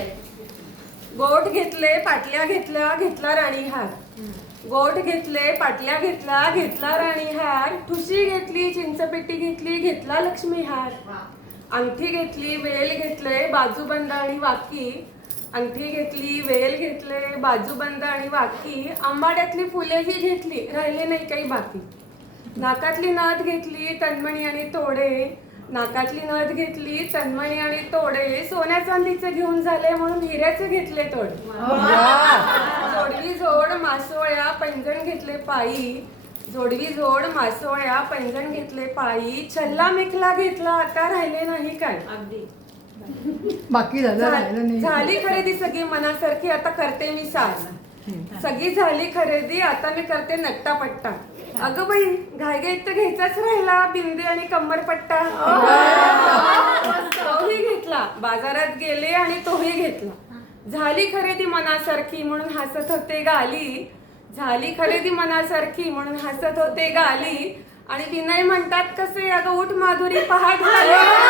घेतलंय गोट घेतले पाटल्या घेतल्या घेतला राणी हार गोट घेतले पाटल्या घेतला घेतला राणी हार ठुशी घेतली चिंचपेटी घेतली घेतला लक्ष्मी हार अंगठी घेतली वेल घेतले बाजूबंद आणि वाकी. अंगठी घेतली वेल घेतले बाजूबंद आणि वाकी. आंबाड्यातली फुलेही घेतली राहिले नाही काही बाकी. नाकातली नाद घेतली तन्मणी आणि तोडे. नाकातली नथ घेतली तन्मणी आणि तोडे सोन्या चांदीचे घेऊन झाले म्हणून हिऱ्याचे घेतले तोडे. जोडवी जोड मासोळ्या पैंजण घेतले पायी. जोडवी जोड मासोळ्या पैंजण घेतले पायी. छल्ला मेखला घेतला आता राहिले नाही काय? अगदी. बाकी झालं राहिलं झा- नाही झाली खरेदी सगळी मनासारखी आता करते मी साज. सगळी झाली खरेदी आता मी करते नट्टा पट्टा अगं बाई घाईघाईत तर घ्यायचाच राहिला बिंदी आणि कंबरपट्टा. तोही घेतला. बाजारात गेले आणि तोही घेतला. झाली खरेदी मनासारखी म्हणून हसत होते गाली. झाली खरेदी मनासारखी म्हणून हसत होते गाली. आणि विनय म्हणतात कसे अगं उठ माधुरी पहाट झाली.